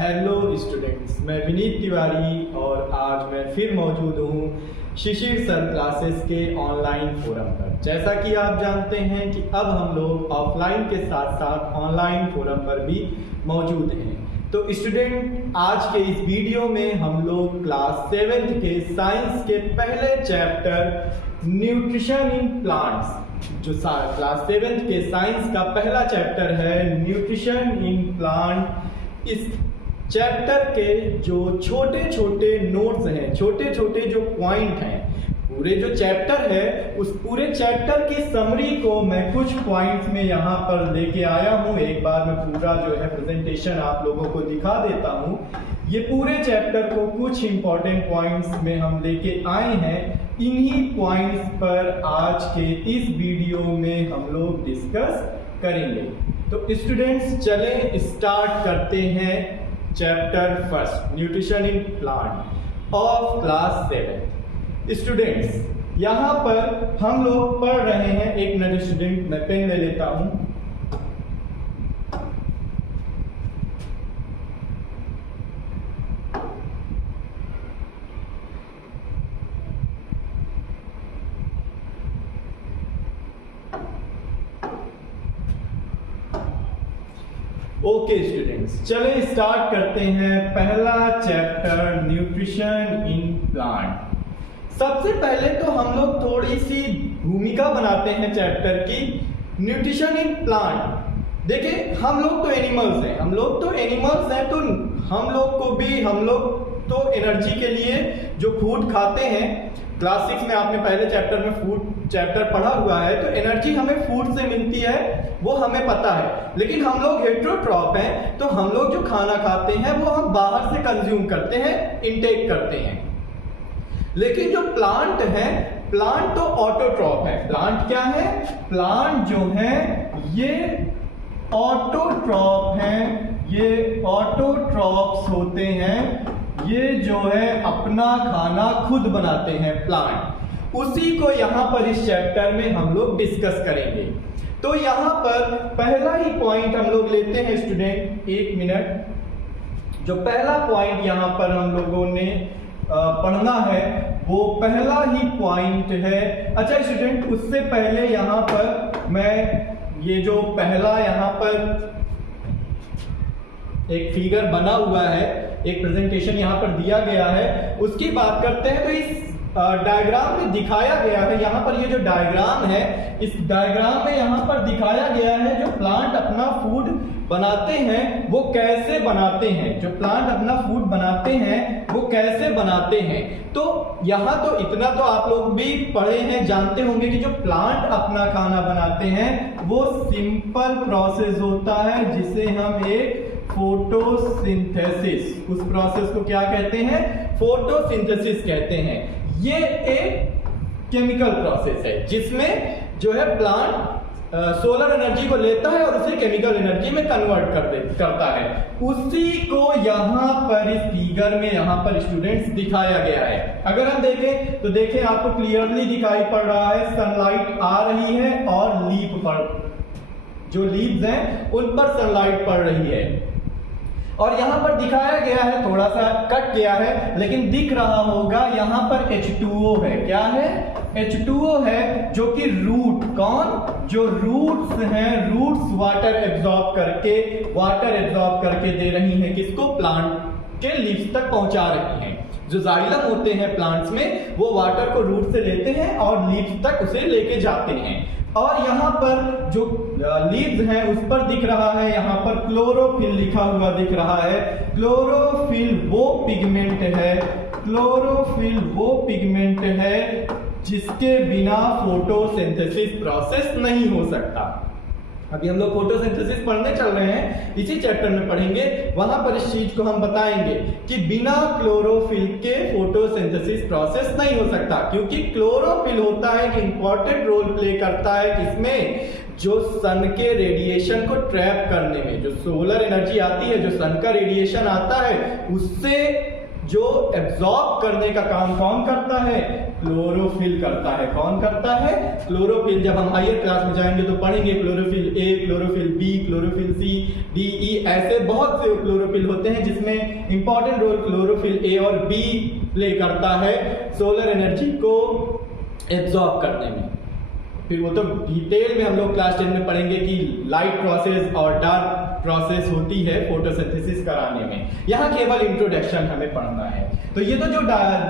Hello students, मैं विनीत तिवारी और आज मैं फिर मौजूद हूँ शिशिर सर क्लासेस के ऑनलाइन फोरम पर। जैसा कि आप जानते हैं कि अब हम लोग ऑफलाइन के साथ साथ ऑनलाइन फोरम पर भी मौजूद हैं। तो स्टूडेंट, आज के इस वीडियो में हम लोग क्लास 7th के साइंस के पहले चैप्टर न्यूट्रिशन इन प्लांट्स, जो क्लास 7th के साइंस का पहला चैप्टर है न्यूट्रिशन इन प्लांट, इस चैप्टर के जो छोटे छोटे नोट्स हैं, छोटे छोटे जो पॉइंट हैं, पूरे जो चैप्टर है उस पूरे चैप्टर की समरी को मैं कुछ पॉइंट्स में यहाँ पर लेके आया हूँ। एक बार मैं पूरा जो है प्रेजेंटेशन आप लोगों को दिखा देता हूँ। ये पूरे चैप्टर को कुछ इंपॉर्टेंट पॉइंट्स में हम लेके आए हैं। इन्हीं पॉइंट्स पर आज के इस वीडियो में हम लोग डिस्कस करेंगे। तो स्टूडेंट्स, चलें स्टार्ट करते हैं chapter first, nutrition in plant of class 7। Students, यहाँ पर हम लोग पढ़ रहे हैं, एक मिनट स्टूडेंट मैं पेन ले लेता हूँ। ओके स्टूडेंट्स, चलें स्टार्ट करते हैं पहला चैप्टर न्यूट्रिशन इन प्लांट। सबसे पहले तो हम लोग थोड़ी सी भूमिका बनाते हैं चैप्टर की। न्यूट्रिशन इन प्लांट, देखिए हम लोग तो एनिमल्स हैं, तो हम लोग तो एनर्जी के लिए जो फूड खाते हैं, क्लास 6 में आपने पहले चैप्टर में फूड चैप्टर पढ़ा हुआ है, तो एनर्जी हमें फूड से मिलती है, वो हमें पता है। लेकिन हम लोग हेटेरोट्रॉप हैं, तो हम लोग जो खाना खाते हैं वो हम बाहर से कंज्यूम करते हैं, इनटेक करते हैं। लेकिन जो प्लांट है, प्लांट तो ऑटोट्रॉप है। प्लांट क्या है? प्लांट जो है ये ऑटोट्रॉप हैं, ये ऑटोट्रॉप्स होते हैं। ये जो है अपना खाना खुद बनाते हैं प्लांट। उसी को यहाँ पर इस चैप्टर में हम लोग डिस्कस करेंगे। तो यहाँ पर पहला ही पॉइंट हम लोग लेते हैं स्टूडेंट, एक मिनट। जो पहला पॉइंट यहाँ पर हम लोगों ने पढ़ना है वो पहला ही पॉइंट है। अच्छा स्टूडेंट, उससे पहले यहाँ पर मैं ये जो पहला यहाँ पर एक फिगर बना हुआ है, एक प्रेजेंटेशन यहाँ पर दिया गया है, उसकी बात करते हैं। तो इस डायग्राम में दिखाया गया है, यहाँ पर ये जो डायग्राम है, इस डायग्राम में यहाँ पर दिखाया गया है जो प्लांट अपना फूड बनाते हैं वो कैसे बनाते हैं। जो प्लांट अपना फूड बनाते हैं वो कैसे बनाते हैं। तो यहाँ तो इतना तो आप लोग भी पढ़े हैं, जानते होंगे कि जो प्लांट अपना खाना बनाते हैं वो सिंपल प्रोसेस होता है, जिसे हम एक फोटोसिंथेसिस, उस प्रोसेस को क्या कहते हैं? फोटोसिंथेसिस कहते हैं। ये एक केमिकल प्रोसेस है जिसमें जो है प्लांट सोलर एनर्जी को लेता है और उसे केमिकल एनर्जी में कन्वर्ट करता है। उसी को यहाँ पर इस फिगर में यहाँ पर स्टूडेंट्स दिखाया गया है। अगर हम देखें तो देखें आपको क्लियरली दिखाई पड़ रहा है, सनलाइट आ रही है और लीफ पर, जो लीव्स हैं उन पर सनलाइट पड़ रही है। और यहाँ पर दिखाया गया है, थोड़ा सा कट गया है लेकिन दिख रहा होगा, यहाँ पर H2O है। क्या है? H2O है, जो कि रूट, कौन? जो रूट्स हैं, रूट्स वाटर एब्जॉर्ब करके दे रही हैं किसको? प्लांट के लीव्स तक पहुंचा रही हैं। जो जाइलम होते हैं प्लांट्स में, वो वाटर को रूट से लेते हैं और लीव्स तक उसे लेके जाते हैं। और यहाँ पर जो लीव्स हैं उस पर दिख रहा है, यहाँ पर क्लोरोफिल लिखा हुआ दिख रहा है। क्लोरोफिल वो पिगमेंट है, क्लोरोफिल वो पिगमेंट है जिसके बिना फोटोसिंथेसिस प्रोसेस नहीं हो सकता। अभी हम लोग फोटोसिंथेसिस पढ़ने चल रहे हैं, इसी चैप्टर में पढ़ेंगे, वहां पर इस चीज को हम बताएंगे कि बिना क्लोरोफिल के फोटोसिंथेसिस प्रोसेस नहीं हो सकता। क्योंकि क्लोरोफिल होता है कि इंपॉर्टेंट रोल प्ले करता है किसमें? जो सन के रेडिएशन को ट्रैप करने में। जो सोलर एनर्जी आती है, जो सन का रेडिएशन आता है, उससे जो एब्जॉर्ब करने का काम कौन करता है? क्लोरोफिल करता है। कौन करता है? क्लोरोफिल। जब हम हायर क्लास में जाएंगे तो पढ़ेंगे chlorophyll A, chlorophyll B, chlorophyll C, D, E, ऐसे बहुत से क्लोरोफिल होते हैं जिसमें इंपॉर्टेंट रोल क्लोरोफिल ए और बी प्ले करता है सोलर एनर्जी को एब्जॉर्ब करने में। फिर वो तो डिटेल में हम लोग क्लास 10 में पढ़ेंगे कि लाइट प्रोसेस और डार्क प्रोसेस होती है फोटोसिंथेसिस कराने में। यहाँ केवल इंट्रोडक्शन हमें पढ़ना है। तो ये तो जो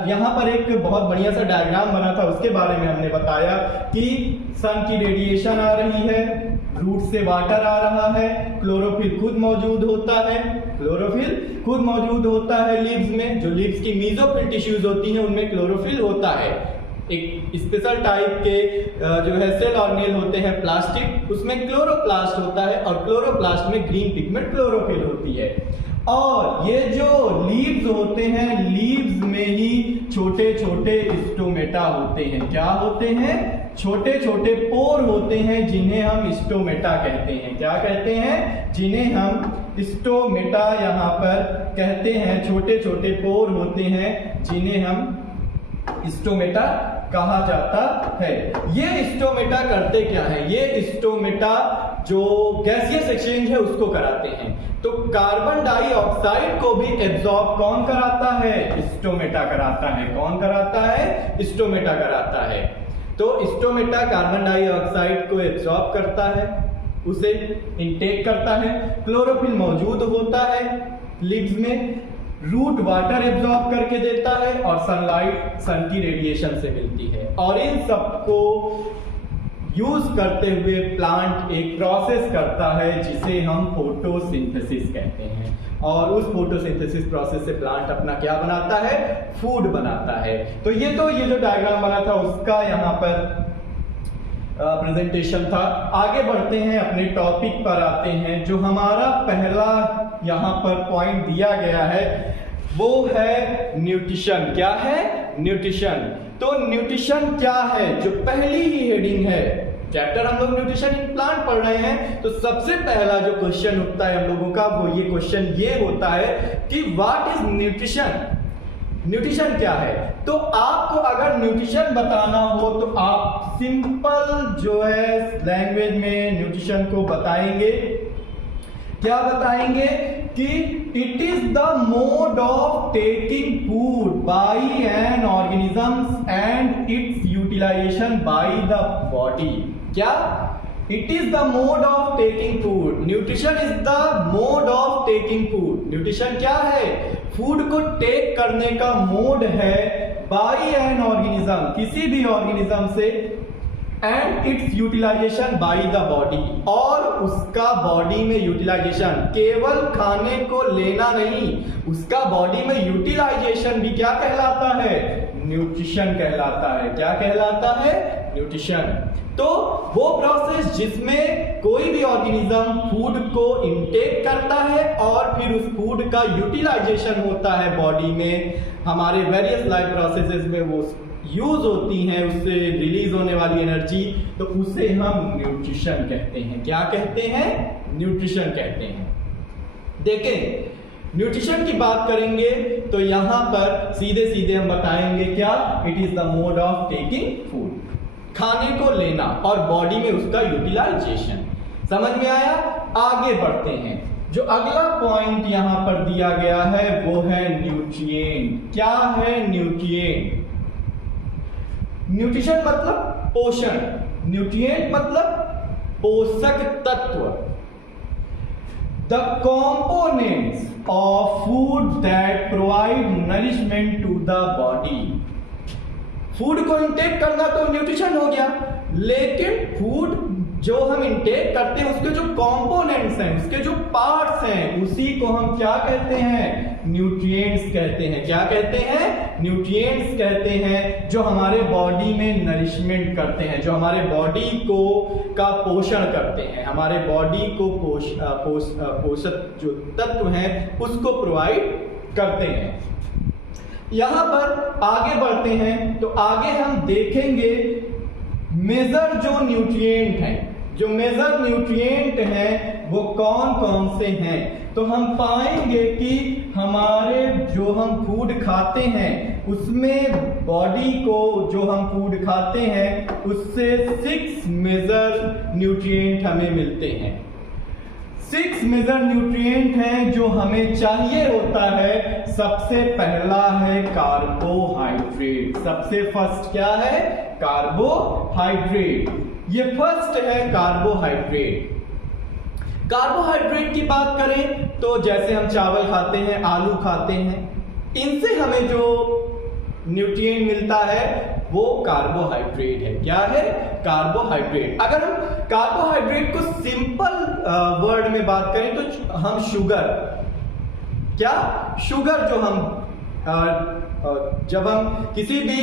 यहाँ पर एक बहुत बढ़िया सा डायग्राम बना था उसके बारे में हमने बताया कि सन की रेडिएशन आ रही है, रूट से वाटर आ रहा है, क्लोरोफिल खुद मौजूद होता है, क्लोरोफिल खुद मौजूद होता है लीव्स में। जो लीव्स की मेसोफिल टिश्यूज होती हैं उनमें क्लोरोफिल होता है। एक स्पेशल टाइप के जो है सेल ऑर्गेनेल होते हैं प्लास्टिक, उसमें क्लोरोप्लास्ट होता है और क्लोरोप्लास्ट में ग्रीन पिगमेंट क्लोरोफिल होती है। और ये जो लीव्स होते हैं, लीव्स में ही छोटे छोटे स्टोमेटा होते हैं। क्या होते हैं? छोटे छोटे पोर होते हैं जिन्हें हम स्टोमेटा कहते हैं। क्या कहते हैं? जिन्हें हम स्टोमेटा यहाँ पर कहते हैं। छोटे छोटे पोर होते हैं जिन्हें हम स्टोमेटा कहा जाता है। ये स्टोमेटा करते क्या है? ये स्टोमेटा जो गैसियस एक्सचेंज है उसको कराते हैं। तो कार्बन डाइऑक्साइड को भी एब्जॉर्ब कौन कराता है? स्टोमेटा कराता है। कौन कराता है? स्टोमेटा कराता है। तो स्टोमेटा कार्बन डाइऑक्साइड को एब्जॉर्ब करता है, उसे इनटेक करता है। क्लोरोफिल मौजूद होता है लीव्स में, रूट वाटर एब्जॉर्ब करके देता है और सनलाइट सन की रेडिएशन से मिलती है। और इन सबको यूज करते हुए प्लांट एक प्रोसेस करता है जिसे हम फोटोसिंथेसिस कहते हैं। और उस फोटोसिंथेसिस प्रोसेस से प्लांट अपना क्या बनाता है? फूड बनाता है। तो ये जो डायग्राम बना था उसका यहाँ पर प्रेजेंटेशन था। आगे बढ़ते हैं, अपने टॉपिक पर आते हैं। जो हमारा पहला यहाँ पर पॉइंट दिया गया है वो है न्यूट्रिशन। क्या है? न्यूट्रिशन। तो न्यूट्रिशन क्या है? जो पहली ही हेडिंग है, चैप्टर हम लोग न्यूट्रिशन इन प्लांट पढ़ रहे हैं, तो सबसे पहला जो क्वेश्चन उठता है हम लोगों का वो ये क्वेश्चन ये होता है कि व्हाट इज न्यूट्रिशन? न्यूट्रिशन क्या है? तो आपको अगर न्यूट्रिशन बताना हो तो आप सिंपल जो है लैंग्वेज में न्यूट्रिशन को बताएंगे। क्या बताएंगे? कि it is the mode of taking food by an organisms and its utilization by the body. क्या? It is the mode of taking food. Nutrition is the mode of taking food. Nutrition क्या है? Food को take करने का mode है bye an organism, किसी भी organism से, and its utilization by the body, और उसका बॉडी में यूटिलाइजेशन, केवल खाने को लेना नहीं, उसका बॉडी में यूटिलाइजेशन भी क्या कहलाता है? न्यूट्रिशन कहलाता है। क्या कहलाता है? न्यूट्रिशन। तो वो प्रोसेस जिसमें कोई भी ऑर्गेनिज्म फूड को इनटेक करता है और फिर उस फूड का यूटिलाइजेशन होता है बॉडी में, हमारे वेरियस लाइफ प्रोसेसेस में वो यूज होती हैं, उससे रिलीज होने वाली एनर्जी, तो उसे हम न्यूट्रिशन कहते हैं। क्या कहते हैं? न्यूट्रिशन कहते हैं। देखें, न्यूट्रिशन की बात करेंगे तो यहां पर सीधे सीधे हम बताएंगे क्या? It is the mode of taking food, खाने को लेना और बॉडी में उसका यूटिलाइजेशन। समझ में आया? आगे बढ़ते हैं। जो अगला पॉइंट यहां पर दिया गया है वो है न्यूट्रिएंट। क्या है न्यूट्रिएंट? न्यूट्रिशन मतलब पोषण, न्यूट्रिएंट मतलब पोषक तत्व। The components of food that provide nourishment to the body। Food को इंटेक करना तो न्यूट्रिशन हो गया, लेकिन फूड जो हम इंटेक करते हैं उसके जो कंपोनेंट्स हैं, उसके जो पार्ट्स हैं, उसी को हम क्या कहते हैं? न्यूट्रिएंट्स कहते हैं। क्या कहते हैं? न्यूट्रिएंट्स कहते हैं, जो हमारे बॉडी में नरिशमेंट करते हैं, जो हमारे बॉडी को का पोषण करते हैं, हमारे बॉडी को पोषक जो तत्व हैं उसको प्रोवाइड करते हैं। यहां पर आगे बढ़ते हैं तो आगे हम देखेंगे मेजर जो न्यूट्रिएंट हैं, जो मेजर न्यूट्रिएंट हैं वो कौन कौन से हैं, तो हम पाएंगे कि हमारे जो हम फूड खाते हैं उसमें बॉडी को जो हम फूड खाते हैं उससे 6 मेजर न्यूट्रिएंट हमें मिलते हैं। 6 मेजर न्यूट्रिएंट हैं जो हमें चाहिए होता है। सबसे पहला है कार्बोहाइड्रेट। सबसे फर्स्ट क्या है? कार्बोहाइड्रेट। ये फर्स्ट है कार्बोहाइड्रेट। कार्बोहाइड्रेट की बात करें तो जैसे हम चावल खाते हैं, आलू खाते हैं, इनसे हमें जो न्यूट्रिएंट मिलता है वो कार्बोहाइड्रेट है। क्या है? कार्बोहाइड्रेट। अगर हम कार्बोहाइड्रेट को सिंपल वर्ड में बात करें तो हम शुगर, क्या शुगर जो हम जब हम किसी भी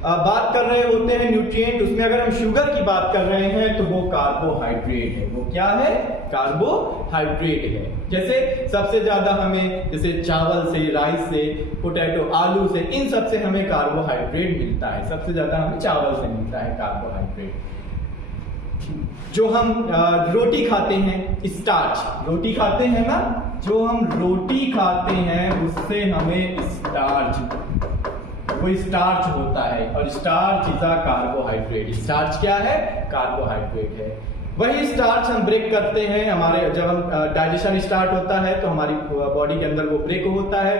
बात कर रहे होते हैं न्यूट्रिएंट, उसमें अगर हम शुगर की बात कर रहे हैं तो वो कार्बोहाइड्रेट है। वो क्या है? कार्बोहाइड्रेट है। जैसे सबसे ज्यादा हमें जैसे चावल से, राइस से, पोटैटो, आलू से, इन सब से हमें कार्बोहाइड्रेट मिलता है। सबसे ज्यादा हमें चावल से मिलता है कार्बोहाइड्रेट। जो हम रोटी खाते हैं, स्टार्च, रोटी खाते हैं ना, जो हम रोटी खाते हैं उससे हमें कोई स्टार्च होता है, और starch is a carbohydrate. Starch क्या है? कार्बोहाइड्रेट है। वही स्टार्च हम ब्रेक करते हैं, हमारे जब हम डाइजेशन स्टार्ट होता है तो हमारी बॉडी के अंदर वो ब्रेक होता है,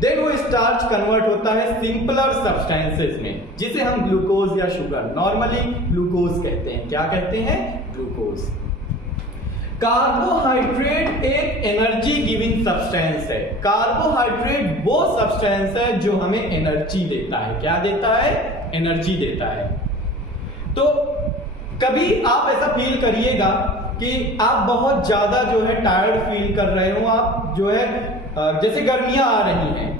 देन वो स्टार्च कन्वर्ट होता है सिंपलर सब्सटेंसेस में, जिसे हम ग्लूकोज या शुगर, नॉर्मली ग्लूकोज कहते हैं। क्या कहते हैं? ग्लूकोज। कार्बोहाइड्रेट एक एनर्जी गिविंग सब्सटेंस है। कार्बोहाइड्रेट वो सब्सटेंस है जो हमें एनर्जी देता है। क्या देता है? एनर्जी देता है। तो कभी आप ऐसा फील करिएगा कि आप बहुत ज्यादा जो है टायर्ड फील कर रहे हो, आप जो है जैसे गर्मियां आ रही हैं,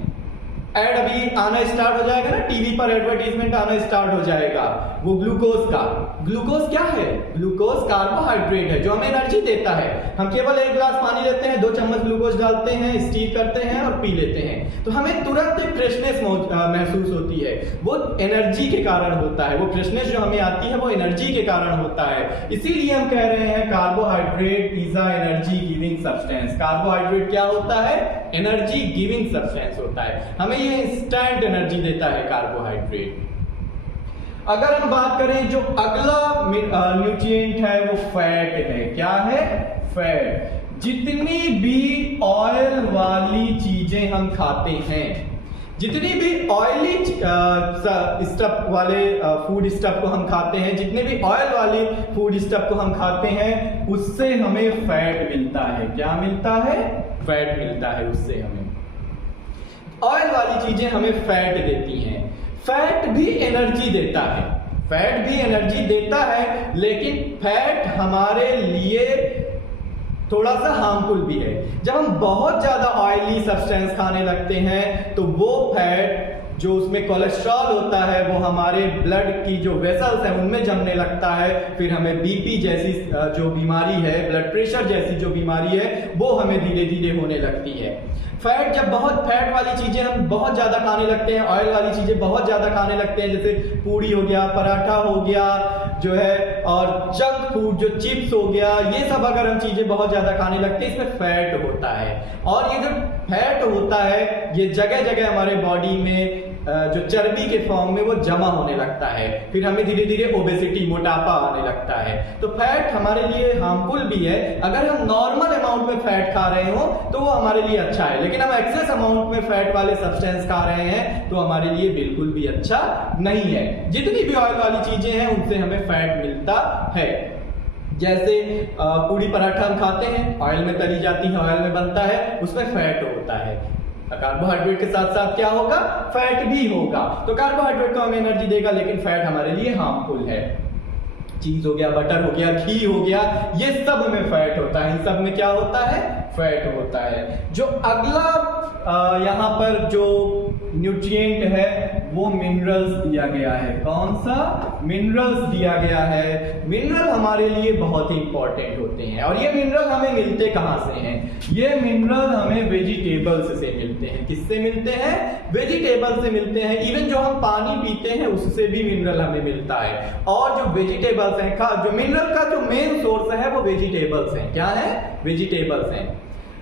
एड अभी आना स्टार्ट हो जाएगा ना, टीवी पर एडवर्टीजमेंट आना स्टार्ट हो जाएगा वो ग्लूकोज का। ग्लूकोज क्या है? ग्लूकोज कार्बोहाइड्रेट है जो हमें एनर्जी देता है। हम केवल 1 गिलास पानी लेते हैं, 2 चम्मच ग्लूकोज डालते हैं, स्टीर करते हैं और पी लेते हैं, तो हमें तुरंत एक फ्रेशनेस महसूस होती है। वो एनर्जी के कारण होता है। वो फ्रेशनेस जो हमें आती है वो एनर्जी के कारण होता है। इसीलिए हम कह रहे हैं carbohydrate is a energy giving substance. Carbohydrate क्या होता है? एनर्जी गिविंग सब्सटेंस होता है। हमें ये इंस्टेंट एनर्जी देता है कार्बोहाइड्रेट। अगर हम बात करें जो अगला न्यूट्रिएंट है वो फैट है। क्या है? फैट। जितनी भी ऑयल वाली चीजें हम खाते हैं, जितनी भी ऑयली स्टफ वाले फूड स्टफ को हम खाते हैं, जितने भी ऑयल वाली फूड स्टफ को हम खाते हैं, उससे हमें फैट मिलता है। क्या मिलता है? फैट मिलता है। उससे हमें ऑयल वाली चीजें हमें फैट देती हैं। फैट भी एनर्जी देता है। फैट भी एनर्जी देता है, लेकिन फैट हमारे लिए थोड़ा सा हार्मफुल भी है। जब हम बहुत ज्यादा ऑयली सब्सटेंस खाने लगते हैं तो वो फैट जो उसमें कोलेस्ट्रॉल होता है वो हमारे ब्लड की जो वेसल्स हैं उनमें जमने लगता है। फिर हमें बीपी जैसी जो बीमारी है, ब्लड प्रेशर जैसी जो बीमारी है, वो हमें धीरे धीरे होने लगती है। फैट, जब बहुत फैट वाली चीजें हम बहुत ज्यादा खाने लगते हैं, ऑयल वाली चीजें बहुत ज्यादा खाने लगते हैं, जैसे पूड़ी हो गया, पराठा हो गया जो है, और जंक फूड जो चिप्स हो गया, ये सब अगर हम चीजें बहुत ज्यादा खाने लगते हैं, इसमें फैट होता है। और ये जो फैट होता है ये जगह जगह हमारे बॉडी में जो चर्बी के फॉर्म में वो जमा होने लगता है। फिर हमें धीरे धीरे ओबेसिटी, मोटापा आने लगता है। तो फैट हमारे लिए हार्मफुल भी है। अगर हम नॉर्मल अमाउंट में फैट खा रहे हो तो वो हमारे लिए अच्छा है, लेकिन हम एक्सेस अमाउंट में फैट वाले सब्सटेंस खा रहे हैं तो हमारे लिए बिल्कुल भी अच्छा नहीं है। जितनी भी ऑयल वाली चीजें हैं उनसे हमें फैट मिलता है। जैसे पूड़ी पराठा हम खाते हैं, ऑयल में तली जाती है, ऑयल में बनता है, उसमें फैट होता है। कार्बोहाइड्रेट के साथ साथ क्या होगा? फैट भी होगा। तो कार्बोहाइड्रेट को हमें एनर्जी देगा, लेकिन फैट हमारे लिए हार्मफुल है। चीज हो गया, बटर हो गया, घी हो गया, ये सब में फैट होता है। इन सब में क्या होता है? फैट होता है। जो अगला यहाँ पर जो न्यूट्रिएंट है वो मिनरल्स दिया गया है। कौन सा? मिनरल्स दिया गया है। मिनरल हमारे लिए बहुत ही इंपॉर्टेंट होते हैं और ये मिनरल हमें मिलते कहां से हैं? ये मिनरल हमें वेजिटेबल्स से मिलते हैं। किससे मिलते हैं? वेजिटेबल से मिलते हैं। इवन जो हम पानी पीते हैं उससे भी मिनरल हमें मिलता है। और जो वेजिटेबल्स हैं, जो मिनरल का जो मेन सोर्स है वो वेजिटेबल्स हैं। क्या है? वेजिटेबल्स हैं।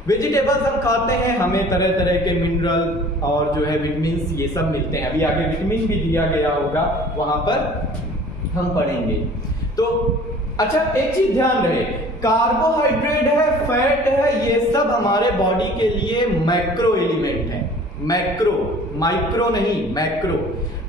वेजिटेबल्स हम खाते हैं, हमें तरह तरह के मिनरल और जो है विटामिन्स ये सब मिलते हैं। अभी आगे विटामिन भी दिया गया होगा, वहां पर हम पढ़ेंगे। तो अच्छा, एक चीज ध्यान रहे, कार्बोहाइड्रेट है, फैट है, ये सब हमारे बॉडी के लिए मैक्रो एलिमेंट है। मैक्रो, माइक्रो नहीं, मैक्रो।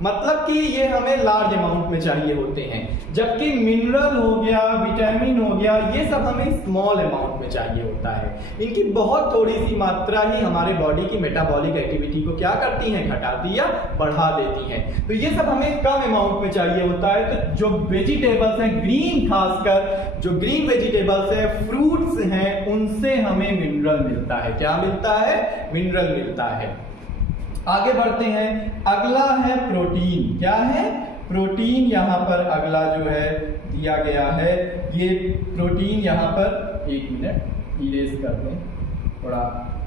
मतलब कि ये हमें लार्ज अमाउंट में चाहिए होते हैं, जबकि मिनरल हो गया, विटामिन हो गया, ये सब हमें स्मॉल अमाउंट में चाहिए होता है। इनकी बहुत थोड़ी सी मात्रा ही हमारे बॉडी की मेटाबॉलिक एक्टिविटी को क्या करती हैं? घटाती या बढ़ा देती हैं। तो ये सब हमें कम अमाउंट में चाहिए होता है। तो जो वेजिटेबल्स हैं, ग्रीन, खासकर जो ग्रीन वेजिटेबल्स हैं, फ्रूट्स हैं, उनसे हमें मिनरल मिलता है। क्या मिलता है? मिनरल मिलता है। आगे बढ़ते हैं। अगला है प्रोटीन। क्या है? प्रोटीन। यहां पर अगला जो है दिया गया है, ये प्रोटीन यहां पर, एक मिनट इरेज कर दें, थोड़ा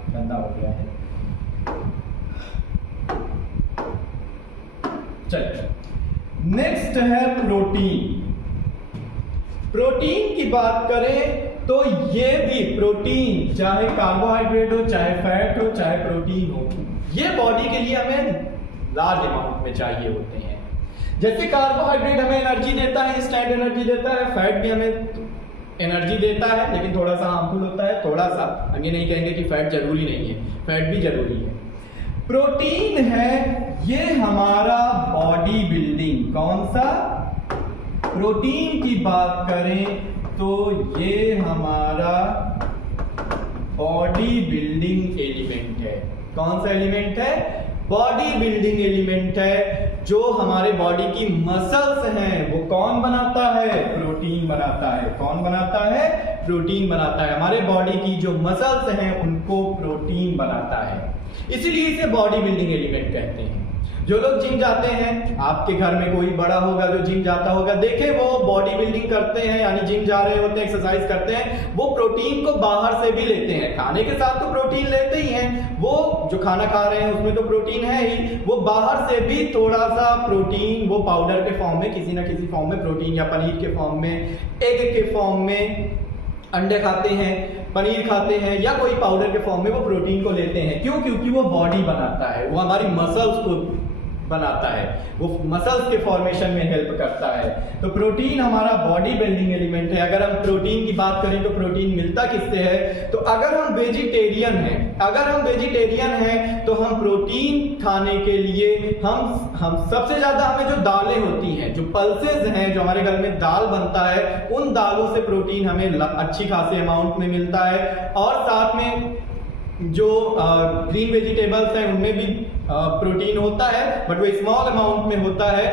गंदा हो गया है। चलिए, नेक्स्ट है प्रोटीन। प्रोटीन की बात करें तो ये भी प्रोटीन, चाहे कार्बोहाइड्रेट हो, चाहे फैट हो, चाहे प्रोटीन हो, ये बॉडी के लिए हमें लार्ज अमाउंट में चाहिए होते हैं। जैसे कार्बोहाइड्रेट हमें एनर्जी देता है, इंस्टेंट एनर्जी देता है, फैट भी हमें एनर्जी देता है, लेकिन थोड़ा सा हार्मफुल होता है, थोड़ा सा। हम ये नहीं कहेंगे कि फैट जरूरी नहीं है, फैट भी जरूरी है। प्रोटीन है ये हमारा बॉडी बिल्डिंग। कौन सा? प्रोटीन की बात करें तो ये हमारा बॉडी बिल्डिंग एलिमेंट है। कौन सा एलिमेंट है? बॉडी बिल्डिंग एलिमेंट है। जो हमारे बॉडी की मसल्स हैं वो कौन बनाता है? प्रोटीन बनाता है। कौन बनाता है? प्रोटीन बनाता है। हमारे बॉडी की जो मसल्स हैं उनको प्रोटीन बनाता है, इसीलिए इसे बॉडी बिल्डिंग एलिमेंट कहते हैं। जो लोग जिम जाते हैं, आपके घर में कोई बड़ा होगा जो जिम जाता होगा, देखे वो बॉडी बिल्डिंग करते हैं, यानी जिम जा रहे होते हैं, एक्सरसाइज करते हैं, वो प्रोटीन को बाहर से भी लेते हैं। खाने के साथ तो प्रोटीन लेते ही हैं, वो जो खाना खा रहे हैं उसमें तो प्रोटीन है ही, वो बाहर से भी थोड़ा सा प्रोटीन, वो पाउडर के फॉर्म में, किसी ना किसी फॉर्म में प्रोटीन, या पनीर के फॉर्म में, एग के फॉर्म में, अंडे खाते हैं, पनीर खाते हैं, या कोई पाउडर के फॉर्म में वो प्रोटीन को लेते हैं। क्यों? क्योंकि वो बॉडी बनाता है, वो हमारी मसल्स को बनाता है, वो मसल्स के फॉर्मेशन में हेल्प करता है। तो प्रोटीन हमारा बॉडी बिल्डिंग एलिमेंट है। अगर हम प्रोटीन की बात करें तो प्रोटीन मिलता किससे है? तो अगर हम वेजिटेरियन हैं, तो हम प्रोटीन खाने के लिए हम सबसे ज्यादा हमें जो दालें होती हैं, जो पल्सेस हैं, जो हमारे घर में दाल बनता है, उन दालों से प्रोटीन हमें अच्छी खासी अमाउंट में मिलता है। और साथ में जो ग्रीन वेजिटेबल्स हैं उनमें भी प्रोटीन होता है, बट वो स्मॉल अमाउंट में होता है।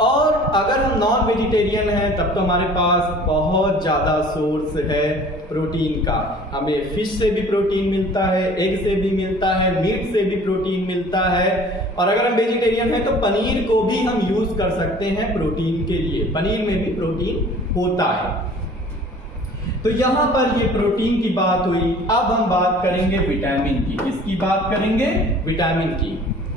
और अगर हम नॉन वेजिटेरियन हैं तब तो हमारे पास बहुत ज्यादा सोर्स है प्रोटीन का। हमें फिश से भी प्रोटीन मिलता है, एग से भी मिलता है, मीट से भी प्रोटीन मिलता है। और अगर हम वेजिटेरियन हैं तो पनीर को भी हम यूज कर सकते हैं प्रोटीन के लिए, पनीर में भी प्रोटीन होता है। तो यहां पर ये प्रोटीन की बात हुई। अब हम बात करेंगे विटामिन की। किसकी बात करेंगे? विटामिन की।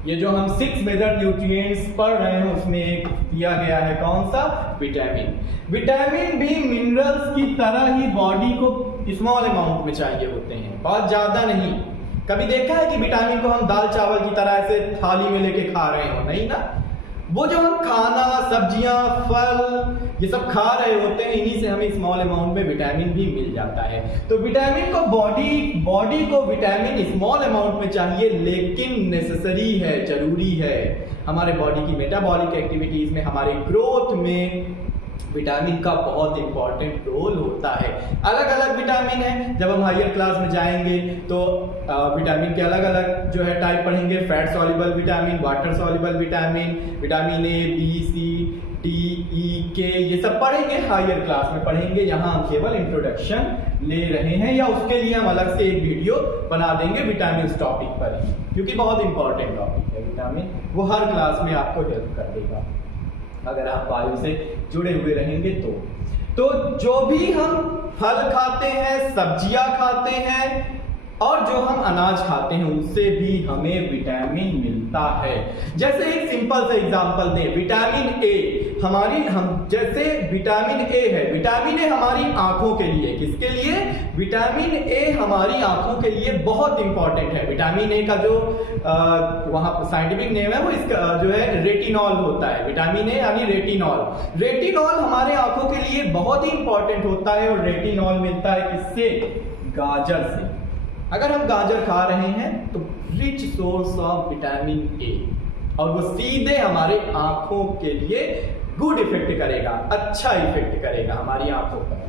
ये जो हम 6 मेजर न्यूट्रिएंट्स पढ़ रहे हैं उसमें एक दिया गया है, कौन सा? विटामिन। विटामिन भी मिनरल्स की तरह ही बॉडी को स्मॉल अमाउंट में चाहिए होते हैं, बहुत ज्यादा नहीं। कभी देखा है कि विटामिन को हम दाल चावल की तरह ऐसे थाली में लेके खा रहे हो? नहीं ना। वो जो हम खाना, सब्जियां, फल, ये सब खा रहे होते हैं, इन्हीं से हमें स्मॉल अमाउंट में विटामिन भी मिल जाता है। तो विटामिन को बॉडी को विटामिन स्मॉल अमाउंट में चाहिए, लेकिन नेसेसरी है, जरूरी है। हमारे बॉडी की मेटाबॉलिक एक्टिविटीज में, हमारे ग्रोथ में विटामिन का बहुत इंपॉर्टेंट रोल होता है। अलग अलग विटामिन है, जब हम हायर क्लास में जाएंगे तो विटामिन के अलग अलग जो है टाइप पढ़ेंगे। Fat soluble vitamin, water soluble vitamin, vitamin A, B, C, D E के ये सब पढ़ेंगे, हायर क्लास में पढ़ेंगे। यहाँ हम केवल इंट्रोडक्शन ले रहे हैं, या उसके लिए हम अलग से एक वीडियो बना देंगे विटामिन टॉपिक पर ही, क्योंकि बहुत इंपॉर्टेंट टॉपिक है विटामिन, वो हर क्लास में आपको हेल्प कर देगा अगर आप बायो से जुड़े हुए रहेंगे। तो जो भी हम फल खाते हैं, सब्जियां खाते हैं और जो हम अनाज खाते हैं, उससे भी हमें विटामिन मिलता है। जैसे एक सिंपल सा एग्जांपल दें, विटामिन ए जैसे विटामिन ए है, विटामिन ए हमारी आंखों के लिए, किसके लिए? विटामिन ए हमारी आंखों के लिए बहुत इंपॉर्टेंट है। विटामिन ए का जो वहां साइंटिफिक नेम है वो इसका जो है रेटिनॉल होता है। विटामिन ए यानी रेटिनॉल हमारे आंखों के लिए बहुत ही इंपॉर्टेंट होता है। और रेटिनॉल मिलता है किससे? गाजर से। अगर हम गाजर खा रहे हैं तो rich source of vitamin A, और वो सीधे हमारे आंखों के लिए गुड इफेक्ट करेगा, अच्छा इफेक्ट करेगा हमारी आंखों पर।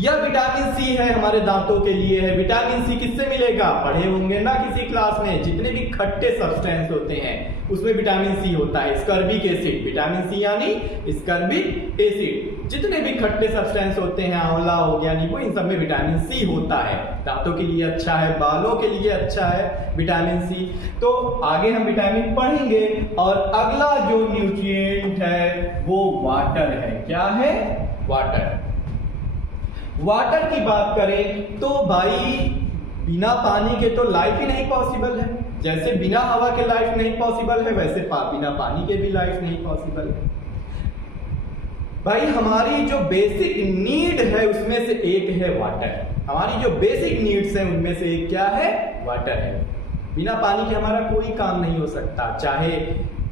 या विटामिन सी है, हमारे दांतों के लिए है। विटामिन सी किससे मिलेगा? पढ़े होंगे ना किसी क्लास में, जितने भी खट्टे सब्सटेंस होते हैं उसमें विटामिन सी होता है। स्कर्बिक एसिड, विटामिन सी यानी स्कर्बिक एसिड। जितने भी खट्टे सब्सटेंस होते हैं, आंवला हो गया, नींबू, इन सब में विटामिन सी होता है। दांतों के लिए अच्छा है, बालों के लिए अच्छा है विटामिन सी। तो आगे हम विटामिन पढ़ेंगे। और अगला जो न्यूट्रिएंट है वो वाटर है। क्या है? वाटर की बात करें तो भाई बिना पानी के तो लाइफ ही नहीं पॉसिबल है। जैसे बिना हवा के लाइफ नहीं पॉसिबल है, वैसे बिना पानी के भी लाइफ नहीं पॉसिबल है। भाई हमारी जो बेसिक नीड है उसमें से एक है वाटर। हमारी जो बेसिक नीड्स है उनमें से एक क्या है? वाटर है। बिना पानी के हमारा कोई काम नहीं हो सकता, चाहे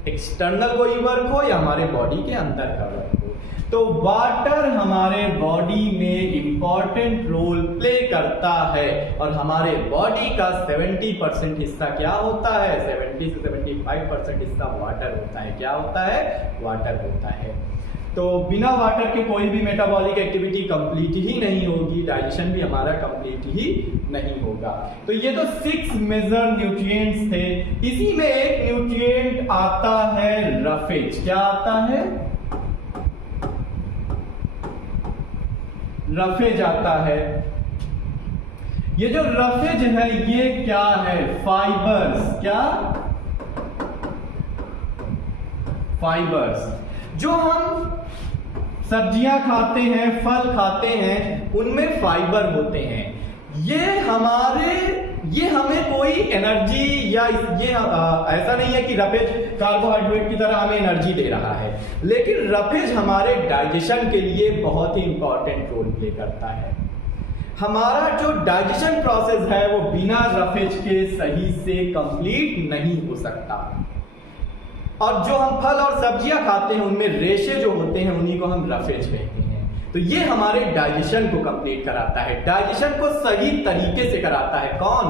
एक्सटर्नल कोई वर्क हो या हमारे बॉडी के अंदर का वर्क हो। तो वाटर हमारे बॉडी में इंपॉर्टेंट रोल प्ले करता है। और हमारे बॉडी का 70% हिस्सा क्या होता है? 70 से 75% हिस्सा वाटर होता है। क्या होता है? वाटर होता है। तो बिना वाटर के कोई भी मेटाबॉलिक एक्टिविटी कंप्लीट ही नहीं होगी, डाइजेशन भी हमारा कंप्लीट ही नहीं होगा। तो ये तो 6 मेजर न्यूट्रिएंट्स थे। इसी में एक न्यूट्रिएंट आता है रफेज। क्या आता है? रफेज आता है। ये जो रफेज है ये क्या है? फाइबर्स। क्या? फाइबर्स। जो हम सब्जियां खाते हैं, फल खाते हैं, उनमें फाइबर होते हैं। ये हमें कोई एनर्जी या ऐसा नहीं है कि रफेज कार्बोहाइड्रेट की तरह हमें एनर्जी दे रहा है, लेकिन रफेज हमारे डाइजेशन के लिए बहुत ही इंपॉर्टेंट रोल प्ले करता है। हमारा जो डाइजेशन प्रोसेस है वो बिना रफेज के सही से कंप्लीट नहीं हो सकता। और जो हम फल और सब्जियां खाते हैं उनमें रेशे जो होते हैं उन्हीं को हम रफेज कहते हैं। तो ये हमारे डाइजेशन को कंप्लीट कराता है, डाइजेशन को सही तरीके से कराता है। कौन?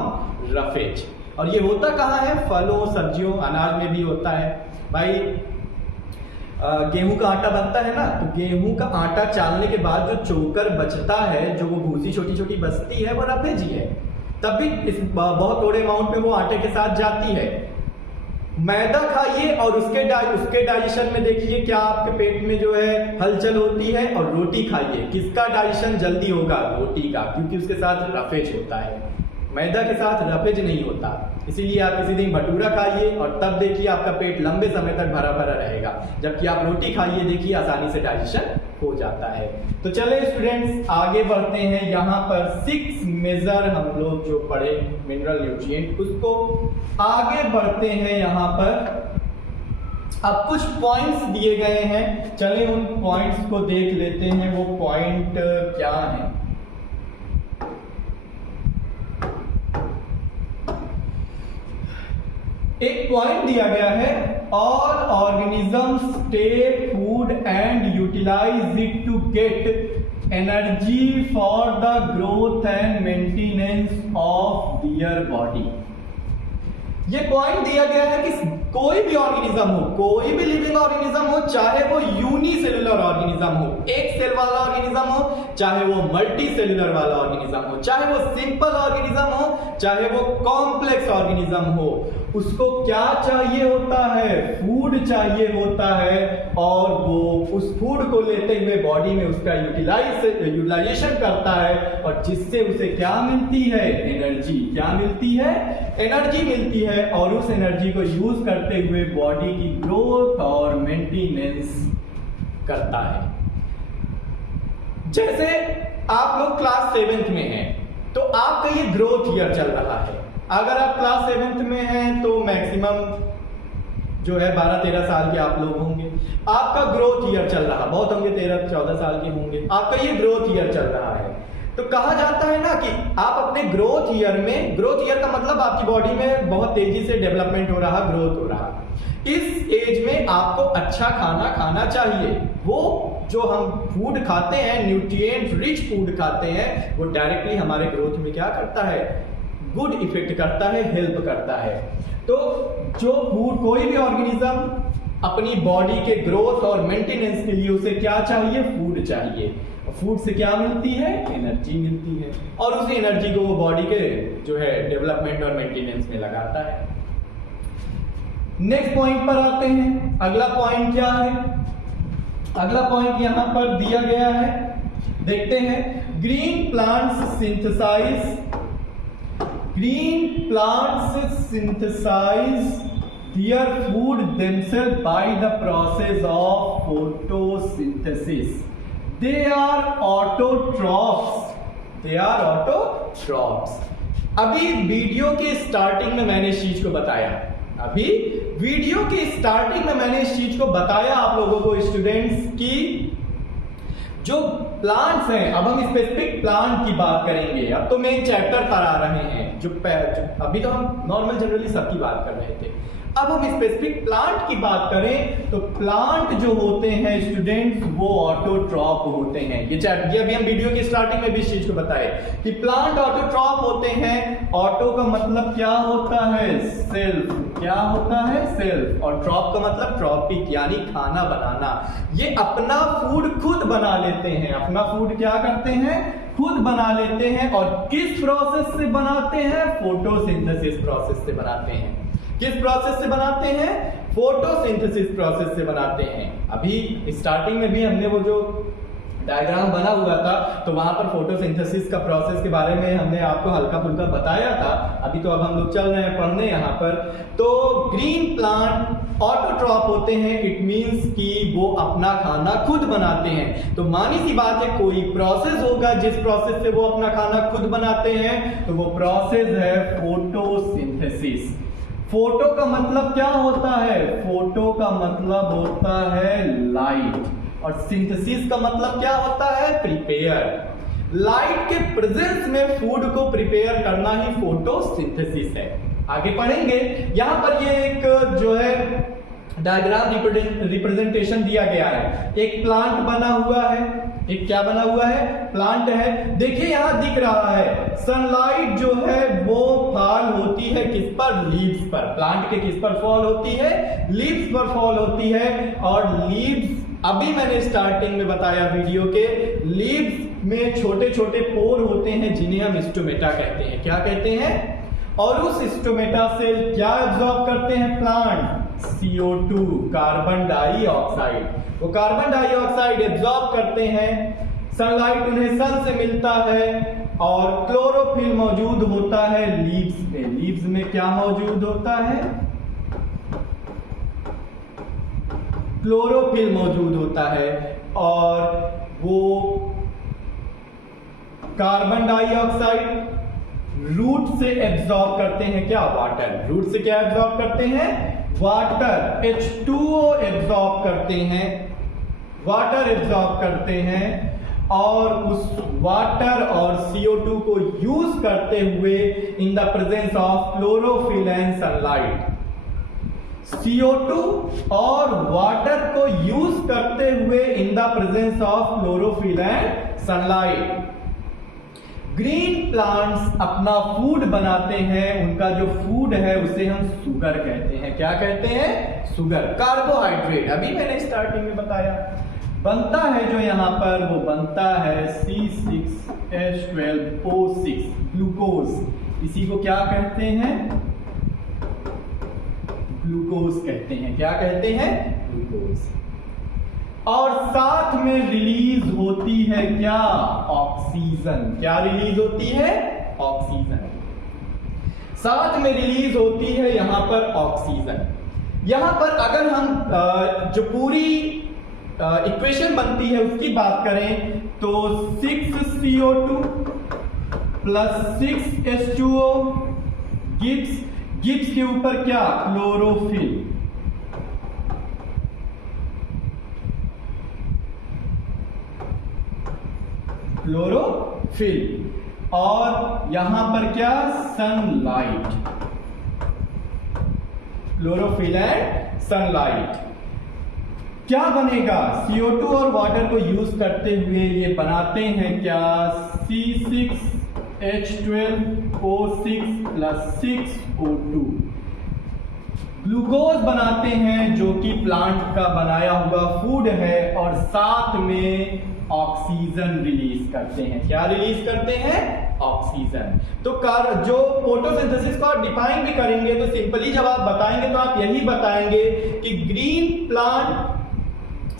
रफेज। और ये होता कहाँ है? फलों, सब्जियों, अनाज में भी होता है। भाई गेहूं का आटा बनता है ना, तो गेहूं का आटा चालने के बाद जो चोकर बचता है, जो वो भूसी छोटी छोटी बचती है, वो रफेज ही है। तब भी बहुत थोड़े अमाउंट में वो आटे के साथ जाती है। मैदा खाइए और उसके डाइजेशन में देखिए क्या आपके पेट में जो है हलचल होती है। और रोटी खाइए, किसका डाइजेशन जल्दी होगा? रोटी का, क्योंकि उसके साथ रफेज होता है। मैदा के साथ रफेज नहीं होता। इसीलिए आप किसी दिन भटूरा खाइए और तब देखिए आपका पेट लंबे समय तक भरा भरा रहेगा, जबकि आप रोटी खाइए, देखिए आसानी से डाइजेशन हो जाता है। तो चले स्टूडेंट्स आगे बढ़ते हैं। यहाँ पर 6 मेजर हम लोग जो पढ़े मिनरल न्यूट्रिएंट, उसको आगे बढ़ते हैं। यहाँ पर अब कुछ पॉइंट्स दिए गए हैं, चले उन पॉइंट्स को देख लेते हैं। वो पॉइंट क्या है? एक पॉइंट दिया गया है, all organisms take food and utilize it to get energy for the growth and maintenance of their body. ये पॉइंट दिया गया है कि कोई भी ऑर्गेनिज्म हो, कोई भी लिविंग ऑर्गेनिज्म हो, चाहे वो यूनिसेलुलर ऑर्गेनिज्म हो, एक सेल वाला ऑर्गेनिज्म हो, चाहे वो मल्टी सेलुलर वाला ऑर्गेनिज्म हो, चाहे वो सिंपल ऑर्गेनिज्म हो, चाहे वो कॉम्प्लेक्स ऑर्गेनिज्म हो, उसको क्या चाहिए होता है? फूड चाहिए होता है। और वो उस फूड को लेते हुए बॉडी में उसका यूटिलाइजेशन करता है, और जिससे उसे क्या मिलती है? एनर्जी। क्या मिलती है? एनर्जी मिलती है। और उस एनर्जी को यूज करते हुए बॉडी की ग्रोथ और मेंटेनेंस करता है। जैसे आप लोग क्लास 7th में हैं, तो आपका ये ग्रोथ ईयर चल रहा है। अगर आप क्लास 7th में हैं तो मैक्सिमम जो है 12-13 साल के आप लोग होंगे। आपका ग्रोथ ईयर चल रहा, बहुत होंगे 13-14 साल के होंगे, आपका ये ग्रोथ ईयर चल रहा है। तो कहा जाता है ना कि आप अपने ग्रोथ ईयर में, ग्रोथ ईयर का मतलब आपकी बॉडी में बहुत तेजी से डेवलपमेंट हो रहा, ग्रोथ हो रहा। इस एज में आपको अच्छा खाना खाना चाहिए। वो जो हम फूड खाते हैं, न्यूट्रिएंट रिच फूड खाते हैं, वो डायरेक्टली हमारे ग्रोथ में क्या करता है? गुड इफेक्ट करता है, हेल्प करता है। तो जो फूड, कोई भी ऑर्गेनिज्म अपनी बॉडी के ग्रोथ और मेंटेनेंस के लिए उसे क्या चाहिए? फूड चाहिए। फूड से क्या मिलती है? एनर्जी मिलती है। और उस एनर्जी को वो बॉडी के जो है डेवलपमेंट और मेंटेनेंस में लगाता है। नेक्स्ट पॉइंट पर आते हैं। अगला पॉइंट क्या है? अगला पॉइंट यहां पर दिया गया है, देखते हैं। Green plants synthesize their food themselves by the process of photosynthesis. They are autotrophs. अभी वीडियो के स्टार्टिंग में मैंने इस चीज को बताया। आप लोगों को स्टूडेंट्स की जो प्लांट्स हैं, अब हम स्पेसिफिक प्लांट की बात करेंगे। अब तो मेन चैप्टर पर आ रहे हैं, जो अभी तो हम नॉर्मल जनरली सबकी बात कर रहे थे। अब हम स्पेसिफिक प्लांट की बात करें तो प्लांट जो होते हैं स्टूडेंट्स, वो ऑटोट्रॉप होते हैं। ये अभी हम वीडियो की स्टार्टिंग में भी इस चीज को बताए कि प्लांट ऑटोट्रॉप होते हैं। ऑटो का मतलब क्या होता है? सेल्फ। क्या होता है? सेल्फ। और ट्रॉप का मतलब ट्रॉपिक, यानी खाना बनाना। ये अपना फूड खुद बना लेते हैं। अपना फूड क्या करते हैं? खुद बना लेते हैं। और किस प्रोसेस से बनाते हैं? फोटोसिंथेसिस प्रोसेस से बनाते हैं। किस प्रोसेस से बनाते हैं? फोटोसिंथेसिस प्रोसेस से बनाते हैं। अभी स्टार्टिंग में भी हमने वो जो डायग्राम बना हुआ था, तो वहां पर फोटोसिंथेसिस का प्रोसेस के बारे में हमने आपको हल्का फुल्का बताया था। अभी तो अब हम लोग चल रहे हैं पढ़ने यहाँ पर। तो ग्रीन प्लांट ऑटोट्रॉप होते हैं। इट मींस कि वो अपना खाना खुद बनाते हैं। तो मानी सी बात है, कोई प्रोसेस होगा जिस प्रोसेस से वो अपना खाना खुद बनाते हैं, तो वो प्रोसेस है फोटोसिंथेसिस। फोटो का मतलब क्या होता है? फोटो का मतलब होता है लाइट, और सिंथेसिस का मतलब क्या होता है? प्रिपेयर। लाइट के प्रेजेंस में फूड को प्रिपेयर करना ही फोटोसिंथेसिस है। आगे पढ़ेंगे। यहां पर ये एक जो है डायग्राम रिप्रेजेंटेशन दिया गया है। एक प्लांट बना हुआ है। एक क्या बना हुआ है? प्लांट है। देखिए यहां दिख रहा है सनलाइट जो है वो फॉल होती है किस पर? लीव्स पर। प्लांट के किस पर फॉल होती है? लीव्स पर फॉल होती है। और लीव्स, अभी मैंने स्टार्टिंग में बताया वीडियो के, लीव्स में छोटे छोटे पोर होते हैं जिन्हें हम स्टोमेटा कहते हैं। क्या कहते हैं? और उस स्टोमेटा से क्या एब्जॉर्ब करते हैं प्लांट? CO2, carbon dioxide. वो कार्बन डाइऑक्साइड एब्जॉर्ब करते हैं। सनलाइट उन्हें सन से मिलता है। और क्लोरोफिल मौजूद होता है लीव्स में। लीव्स में क्या मौजूद होता है? क्लोरोफिल मौजूद होता है। और वो कार्बन डाइऑक्साइड रूट से एब्जॉर्ब करते हैं क्या? वाटर। रूट से क्या एब्जॉर्ब करते हैं? वाटर। H2O एब्जॉर्ब करते हैं। वाटर एब्जॉर्ब करते हैं। और उस वाटर और CO2 को यूज करते हुए in the presence of chlorophyll and sunlight, CO2 और वाटर को यूज करते हुए in the presence of chlorophyll and sunlight, green plants अपना फूड बनाते हैं, उनका जो फूड है उसे हम शुगर कहते हैं। क्या कहते हैं? Sugar, carbohydrate. अभी मैंने स्टार्टिंग में बताया बनता है जो यहाँ पर, वो बनता है C6H12O6 ग्लूकोज। इसी को क्या कहते हैं? ग्लूकोज कहते हैं। क्या कहते हैं? ग्लूकोज। और साथ में रिलीज होती है क्या? ऑक्सीजन। क्या रिलीज होती है? ऑक्सीजन। साथ में रिलीज होती है यहां पर ऑक्सीजन। यहां पर अगर हम जो पूरी इक्वेशन बनती है उसकी बात करें तो 6CO2 प्लस 6H2O गिब्स के ऊपर क्या? क्लोरोफिल। क्लोरोफिल। और यहां पर क्या? सनलाइट। Chlorophyll and sunlight. क्या बनेगा? CO2 और वाटर को यूज करते हुए ये बनाते हैं क्या? C6H12O6 प्लस 6O2 ग्लूकोज बनाते हैं, जो कि प्लांट का बनाया हुआ फूड है, और साथ में ऑक्सीजन रिलीज करते हैं। क्या रिलीज करते हैं? ऑक्सीजन। तो जो फोटोसिंथेसिस को आप डिफाइन भी करेंगे तो सिंपली जब आप बताएंगे तो आप यही बताएंगे कि ग्रीन प्लांट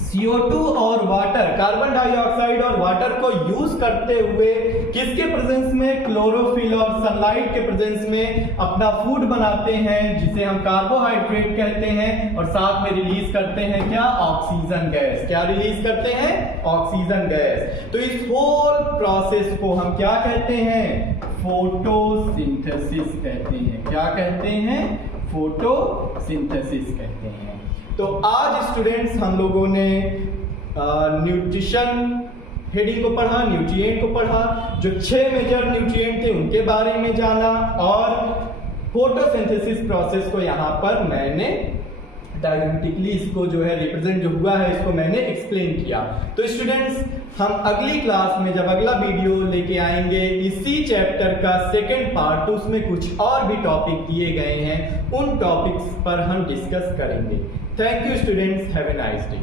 CO2 और वाटर, कार्बन डाइऑक्साइड और वाटर को यूज करते हुए किसके प्रेजेंस में? क्लोरोफिल और सनलाइट के प्रेजेंस में अपना फूड बनाते हैं, जिसे हम कार्बोहाइड्रेट कहते हैं, और साथ में रिलीज करते हैं क्या? Oxygen gas. क्या रिलीज करते हैं? Oxygen gas. तो इस होल प्रोसेस को हम क्या कहते हैं? फोटोसिंथेसिस कहते हैं। क्या कहते हैं? फोटोसिंथेसिस कहते हैं। तो आज स्टूडेंट्स हम लोगों ने न्यूट्रिशन हेडिंग को पढ़ा, न्यूट्रिएंट को पढ़ा, जो 6 मेजर न्यूट्रिएंट थे उनके बारे में जाना, और फोटोसिंथेसिस प्रोसेस को यहाँ पर मैंने डायग्रामेटिकली इसको जो है रिप्रेजेंट जो हुआ है इसको मैंने एक्सप्लेन किया। तो स्टूडेंट्स हम अगली क्लास में जब अगला वीडियो लेके आएंगे इसी चैप्टर का सेकंड पार्ट, तो उसमें कुछ और भी टॉपिक दिए गए हैं, उन टॉपिक्स पर हम डिस्कस करेंगे। Thank you students, have a nice day.